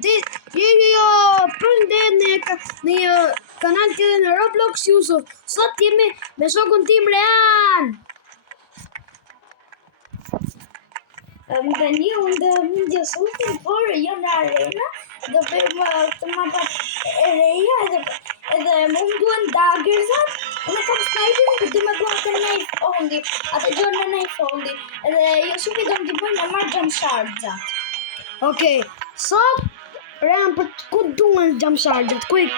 Jo, përndet në kanal tjetër në Roblox Yusuf. Sot jemi me shokun tim Rean. Tani unë dhe mundja sultin, por jo në arena. Do bëjmë të mapat e reja edhe mund duen daggersat. Unë kam sniperin për të me duen të knife only. Atë gjërë në knife only. Edhe Yusufi do më të bëjmë në marrë jump charge-at. Okej, sot Rean për ku duen jump charge-at, quick.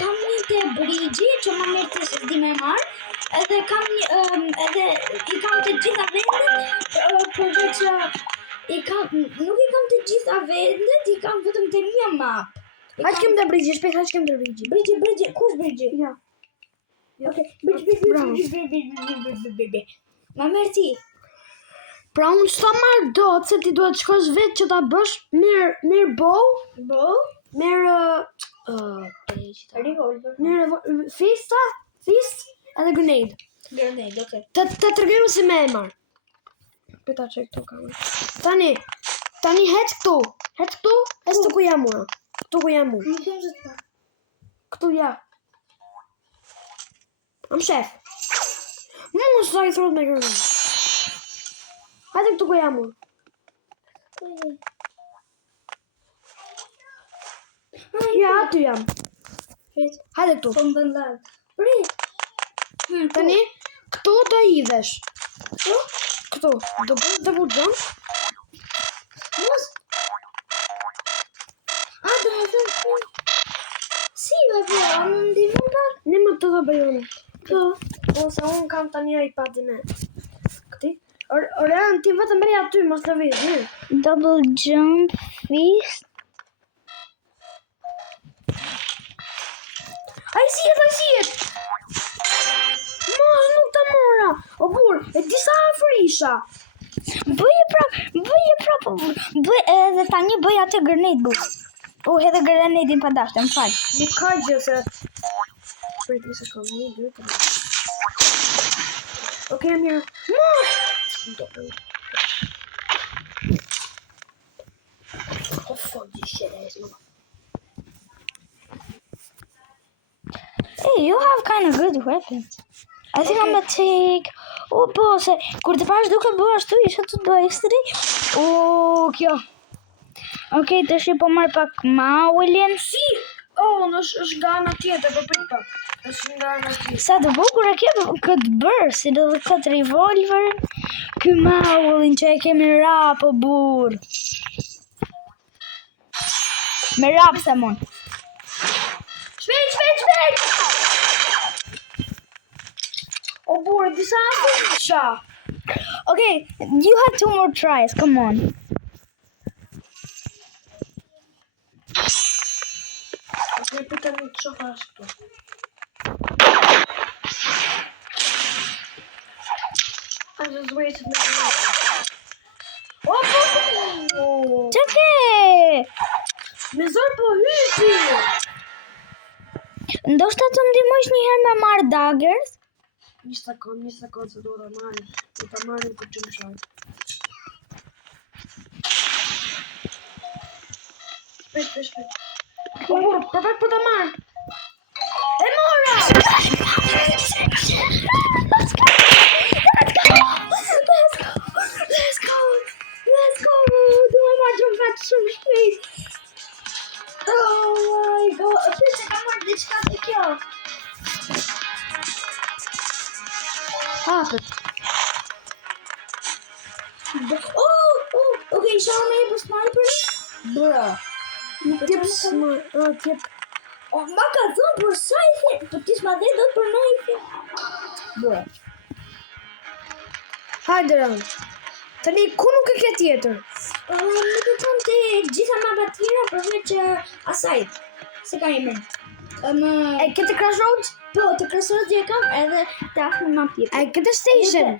Kam një të brigji që më mirë të di me marrë. Edhe kam edhe i kam të gjitha vendet, përveç nuk i kam të gjitha vendet, i kam vetëm të një map. Haq kem të brigji, shpejt haq kem të brigji. Brigji, kush brigji? Ja. Okej, brigji. Ma merë ti. Pra unë s'ta marrë do, se ti duhet shkosh vetë që ta bësh mirë bow. Bow? Mirë revolver. Mirë fist edhe grenade. Grenade, okej. Të tërgëru si me e marrë. Pita që këtu kamerë. Tani hec këtu. Hec këtu, hec të ku jam ura. Këtu ku jam ura. Këtu ja. Am shef. Mos sa i throt me grenade. Hajde këtu ku jam ura. Ja, aty jam. Hajde këtu. Prit. Tani, këtu do hidhesh. Këtu, do bëjmë dhe vurgjëm. Mos. Do më thëmë. Si, bebe, në ndihmë pak? Një më të dhe bëjone. Ose unë kam tani iPad-in e. Këti? Rean, ti vetëm bërja aty, mos të vizë, një. Double jump, fist. I see it! Mos nuk të mora! O bur, e disa afrisha! Bëje prapë, edhe tani bëj atë grenade boost. Edhe grenade-in pa dashtë, më falë. Një ka gjë se... Prej të se kam një, 2, 3. Okej, mirë. Mos! Oh, fuck this shit ass, man. Hey, you have kind of good weapons. I think I'm gonna take... po, se kur të pash duke bërë ashtu, isha të do ekstri. Kjo. Okej, të shi po marrë pak Maulin. Si! Është gana tjetër, po prit pak. Është gana tjetër. Sa të bukur e ke këtë bërë, si do dhe këtë revolver. Ky Maulin që e kemi rap, o burë. Me rap, se mon. Shpejt! O burë, disa afrisha. Okay, you have 2 more tries, come on. Okej, pita një të shofa ashtu. I just waited me. Çeke! Me zor po hyti! Ndoshta të ndihmosh një herë me marrë daggers? Një sekund se do ta marrim. Do ta marrim për jump charge. Shpejt. Po, përpek për ta marrë. E mora! Let's go! Do e marrë jump charge shumë shpejt. Oh my god! Shpejt se ka marrë diçka të kjo. Hapët. Okej, isha me e për sniperin? Bra. Tjep sniper. Ma ka thënë për sajfe, për ti s'ma dhe do të për najfe. Bra. Hajde rëmë. Tani, ku nuk e ke tjetër? Nuk e kam të gjitha mapa tjera përveç asaj. Se ka imen. E këtë Crash Roads? Po, të Crash Roads e kam edhe të aftë në map tjetër. E këtë station?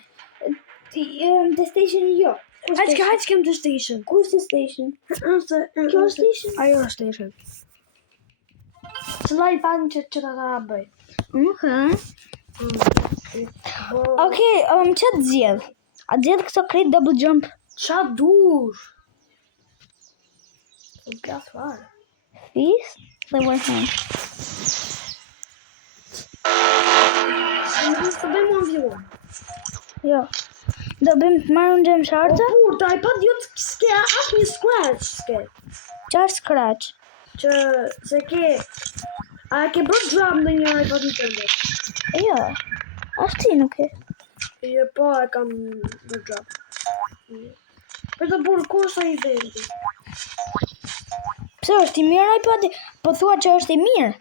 Të station jo. Hajtë kem të station. Ku është të station? Kjo është station? Ajo është station. Cëla i panë që të bëj. Okej, që të zjedh? A zjedh këto crit double jump? Qa dush? Unë plas fare. Fis dhe Warhammer. Në të bëjmë avion. Jo. Do bëjmë të marrë në gjemë shartë? O, ta iPad jo të s'ke asë një scratch s'ke. Qarë scratch? Që se ke... A ke bërë drop në një iPad në tënde? Jo. Ashtë ti nuk e. Jo, po e kam bërë drop. Për të burë kur sa i vendi. Pse është i mirë iPad-i? Po thua që është i mirë?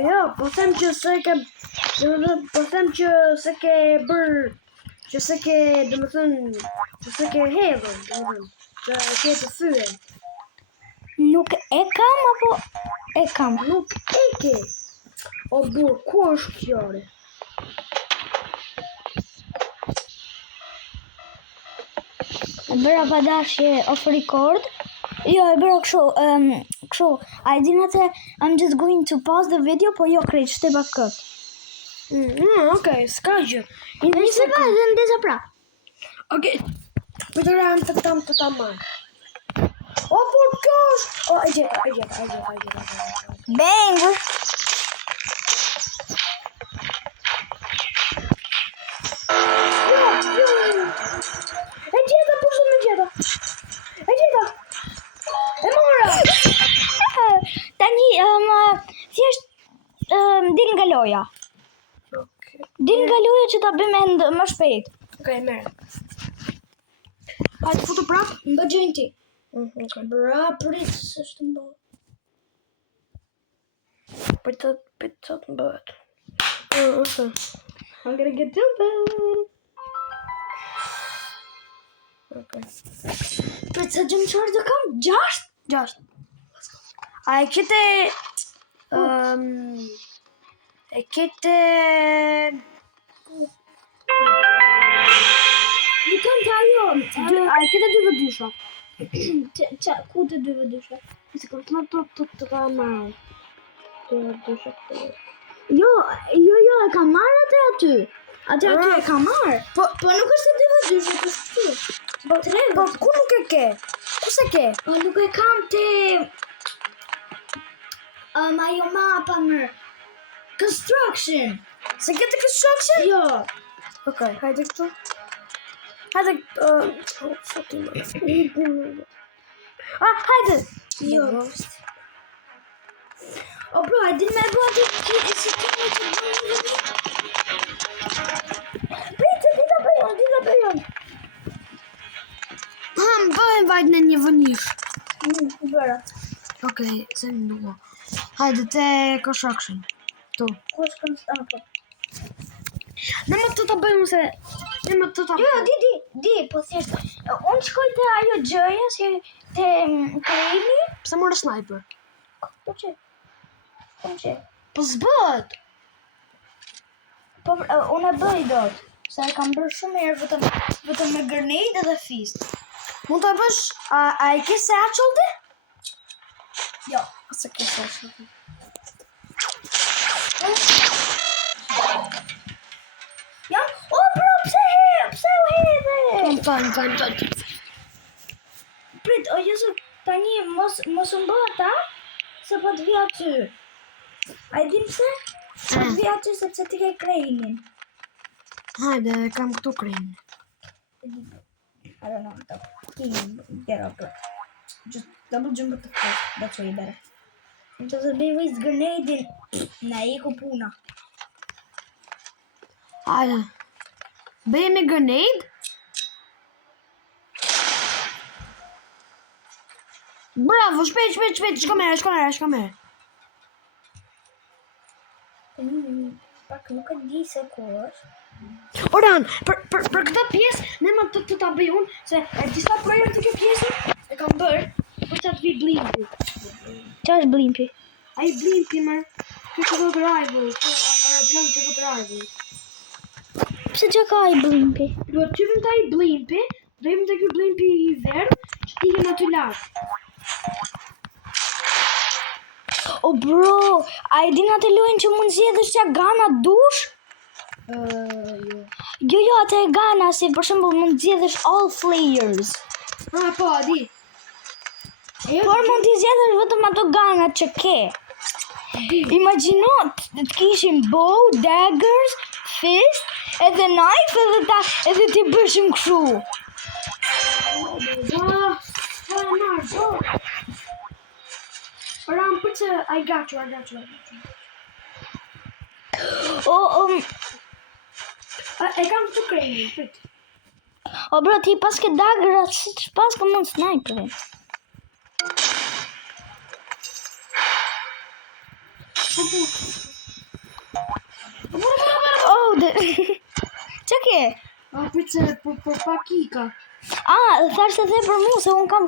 Jo, po them që se ke... Po them që se ke bërë... Që se ke, domethënë, që se ke hedhur, domethënë, që ke të fyer. Nuk e kam apo e kam? Nuk e ke. O burr, ku është kjo? E bëra pa dashje off record. Jo, e bëra kështu. I didn't say I'm just going to pause the video, po jo krejt, shteba kët. Okej, s'ka gjë. Një sekundë dhe ndesa pra. Okej. Për të rënë të tam marrë. O, por kjo është... O, e gjeta. Bang! E gjeta, por shumë e gjeta. E mora. Tani, thjesht, dil nga loja. Okej. Dil nga loja që ta bëjmë më shpejt. Okej, merë. Hajde, futu prap. Më bëgjën ti. Bra, prit, s'është më bëhet. Për të më bëhet. I'm gonna get stupid. Okay. Për të gjëmë qërë të kam? 6? A e kete... E kete... Nuk kam të ajo. A e kete 2 vëdysha? Ku të 2 vëdysha? Se kam të ka marrë. 2 vëdysha këtë. Jo, e kam marrë aty. Aty e kam marrë. Po nuk është 2 vëdysha, të shtu. Po, ku nuk e ke? Ku se ke? Po nuk e kam të... ajo mapa më... Construction. Se ke të construction? Jo. Okej, hajde këtu. Hajde... Hajde! Jo. O bro, I didn't me bërë aty si të me që bërë. Pritë, dita bëjon. Më bëjmë vajtë në një vënish. Bëra. Okej, se më duho. Hajde te construction. Tu. Ku është construction? Në më të bëjmë se... Në më të Jo, di, po thjesht. Unë shkoj të ajo gjëja, si të krejni. Pse morë sniper? Po që? Po s'bët! Po, unë e bëj dot. Se e kam bërë shumë herë vetëm me grenade dhe fist. Mund të bësh... A e ke se aqëllë? Jo. Se ke se aqëllë. Jam? O, bro, pse u hedhe? Më falë. Prit, o Jezu, tani mos u mbë ata, se po të vi aty. A i di pse? Po të vi aty sepse ti ke krejnin. Hajde, kam këtu krejnë. I don't know, get up. Just double jump at the first, that's way better. It doesn't be waste grenade in. Na iku puna. Hajde. Bëje me grenade? Bravo, shpejt, shko mere. Pak nuk e di se ku është. Oran, për këtë pjesë, ne më të ta bëj unë, se disa projekt të kjo pjesë e kam bërë, për që të vi blimpi. Qa është blimpi? A i blimpi mërë, kjo që vëtë rival, plan që vëtë rival. Pse që ka i blimpi? Duhet që vëm të i blimpi, dojmë të kjo blimpi i verdë, që t'i jem aty lartë. O bro, a i din atë lojnë që mund zjedhësh që gana dush? Jo, atë e gana, si për shembull mund zjedhësh all flayers. Po, a di. Por mund t'i zgjedhësh vetëm ato gangat që ke. Imagjino të kishin bow, daggers, fist, edhe knife edhe ti bëshim kështu. I got you. E kam të krejnë, prit. O bro, ti pas ke daggerat, si që pas ka mund sniperin. Oh, që ke? Prit se për pakika. Thash se the për mu, se unë kam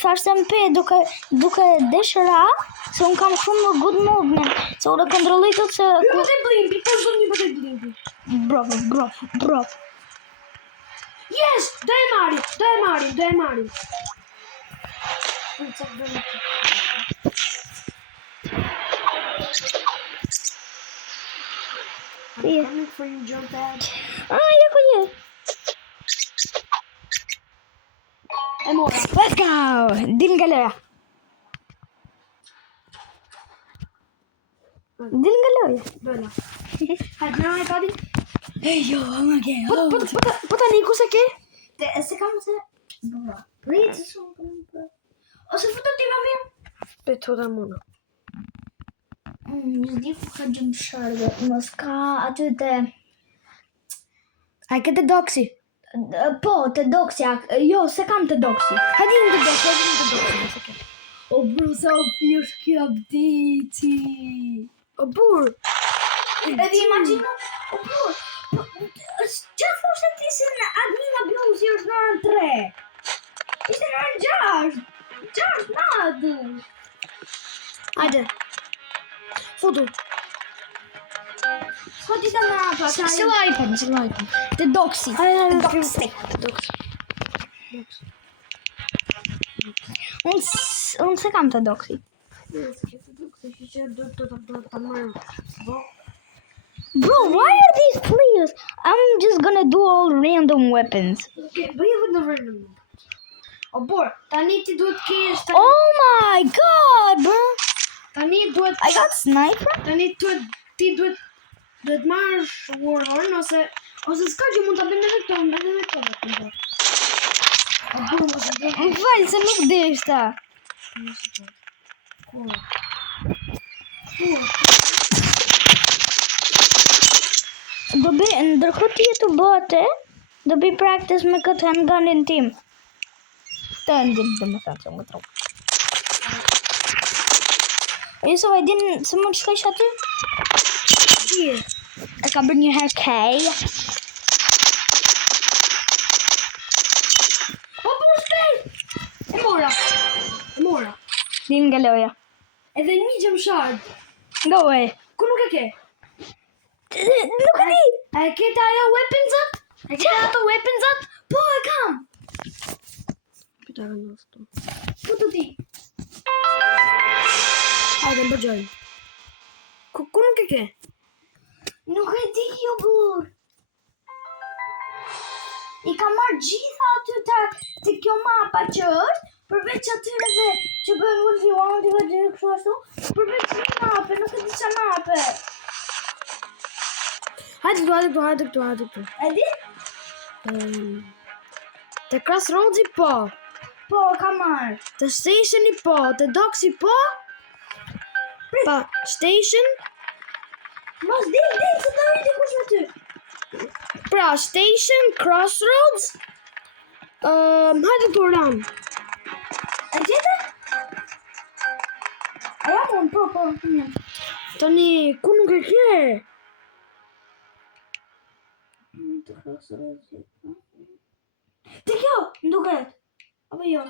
thash se mpe duke deshëra, se unë kam shumë good movement, se unë kontrolloj tot se... Bravo. Yes, do e marim. I'm coming for you, jump pad. Jako je. E mora. Let's go! Dil nga loja. Bëna. Hajde, na e padi. Jo, më ke. Po tani ku se ke? Se kam se... Rritë shumë. Ose futa ti më mirë. Beto da mona. Di ku ka gjumë shërë, mos ka aty të... A ke të doksi? Po, të doksi, jo, se kam të doksi. Hajde në të doksi. O bru, sa o pjesh kjo update-i. O bur. Edhe imagino, o bru, që thoshte ti se në admin abuse është në 3? Ishte në 6 nadu. Hajde. Futu. Shkoti të në apa, Se lajpen. të doksi. Unë se kam të doksi. Bro, why are these players? I'm just gonna do all random weapons. Okay, bëjë vëtë në random. O bor, tani ti duhet kesh... Oh my god, bro. Tani duhet... I got sniper? Tani ti duhet marrësh Warhorn ose s'ka që mund ta bëjmë edhe këto. Më falë se nuk deshta. Do bëj, ndërkohë ti jetu bote, do bëj practice me këtë handgunin tim. Të ndim, dhe më thënë që më tru. Jusuf, e din se mund shkojsh aty? Dje. E ka bërë një herë kej. O, për shpejt! E mora. Din nga loja. Edhe një gjem shard. Go away. Ku nuk e ke? Nuk e di. A e ke të ajo weaponsat? Po, e kam. Putu ti. Hajde, më bëgjoj. Ku nuk e ke? Nuk e di jo bur. I ka marrë gjitha aty të kjo mapa që është, përveç atyre dhe që bëjnë Wolfie Wound dhe dhe kështu ashtu, përveç një mape, nuk e di qa mape. Hajde këtu. E di? Të Crossroads po. Po, ka marrë. Të Stationi po. Të Doxi po. Pa, Station. Mos dil, se të rriti kush me ty. Pra, Station, Crossroads. Hajde të ram. E gjithë? A jam unë, po. Tani, ku nuk e ke? Të Crossroads. Të kjo, nduket. Apo jo.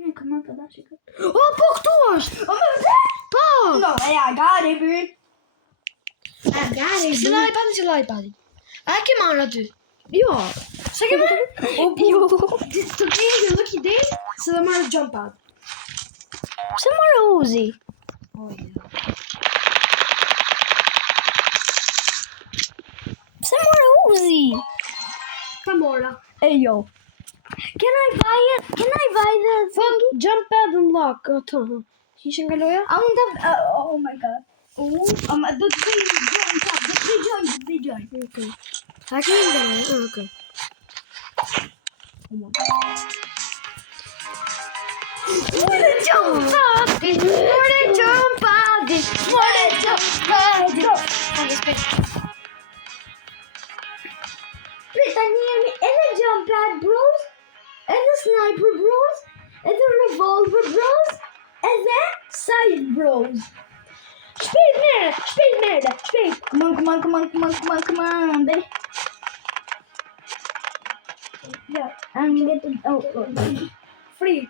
Ne ka marrë për dashi këtë. O, po, këtu është. O, me vërtet? Po. No, I got it, bitch. Se la iPad-i. A ke marrë aty? Jo. Se ke marrë? O, po. Të kejë një lucky day, se dhe marrë jump pad. Pse marrë Uzi? Pse marrë Uzi? Ta mora. E jo. Can I buy the Fuck, jump pad unlock. Ato. Ishin nga loja? I want to oh my god. Do të bëj join. Okay. A kemi ndërë? Okay. Jump pad. Tani jemi edhe jump pad bros, edhe sniper bros, edhe revolver bros, edhe side bros. Shpejt merda, shpejt. Come on, baby. Yeah, I'm getting free.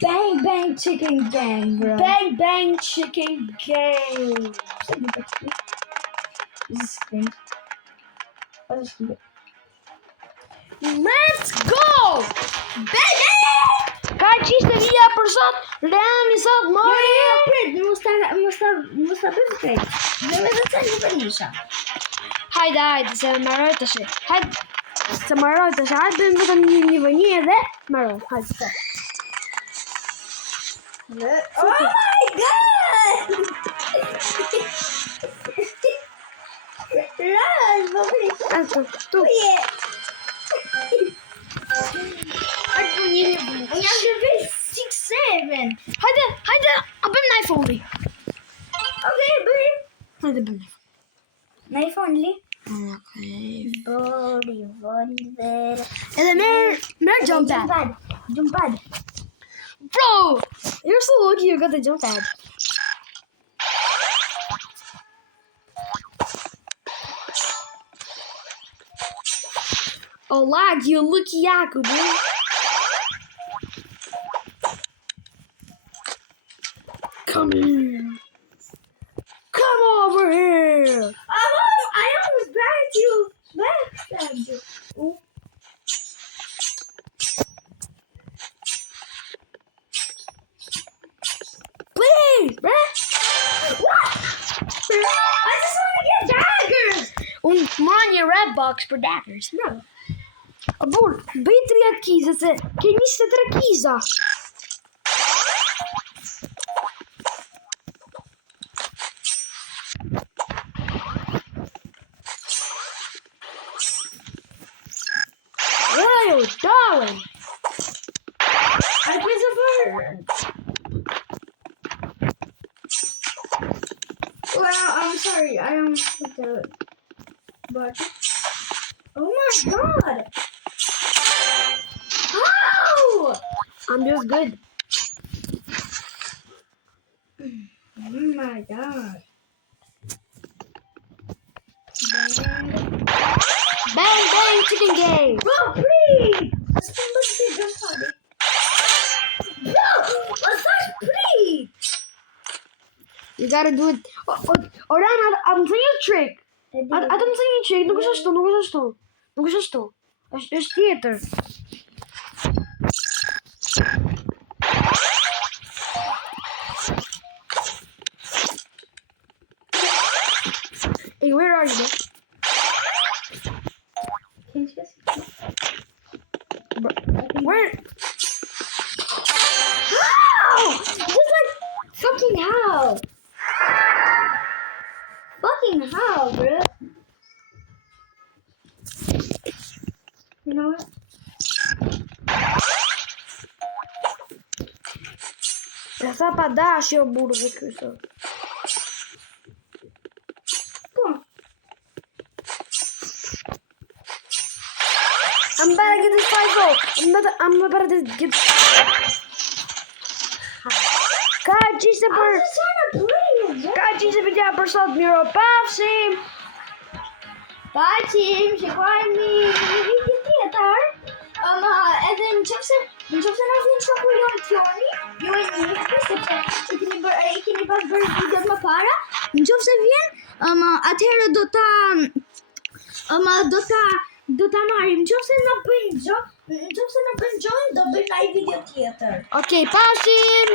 Bang bang chicken gang, bro. Bang chicken gang. Let's go! Baby! Ka qishtë e vija për sot, Leami sot mori. Prit, mos ta bëj krejt. Dhe me të cënë për nisha. Hajde, se marroj të shi. Se marroj të shi, hajde bëjmë vetëm një vënjë edhe marroj. Hajde, se. Oh my god! Run, babri. Ato, tu. Unë jam level 6-7. Hajde, a bëjmë knife only. Okay, bëj. Hajde bëjmë knife. Knife only. Okay. Body there. Edhe merr jump pad. Jump pad. Bro, you're so lucky you got the jump pad. Oh, lag, you lucky yaku, dude. Come here. Come over here. I almost backed you. Backstabbed you. Oh. Please, bruh. What? I just want to get daggers. We're on your red box for daggers. No. Abur, bëj 3 kiza se ke 23 kiza. Where are you going? I press a button. Well, I'm sorry. I don't hit the button. Oh my god. How? I'm just good. Oh my god. Bang, chicken game. Bro, please! Let's do jump party. Bro, what's that, please? You gotta do it. Oriana, I'm telling you a trick. I'm telling you a trick. Nuk është ashtu. Është tjetër. Hey, where are you? Where? How? Just like fucking how? Fucking how, bro? You know what? Ja sa pa dash jo burrë ky sot. I'm about to get this 5-0. I'm about to get. Ka qishte për. I was just trying to play. Ka qishte për gjatë për sot miro pafshim. Paqim, shikojmë një video tjetër. Edhe në qofse na vjen shoku jonë Tjoni, ju e njihni sepse keni pas bërë videot më para. Në qofse vjen, atëherë do ta marrim. Në qofse na bëjnë join, do bëjmë një video tjetër. Okej, pafshim.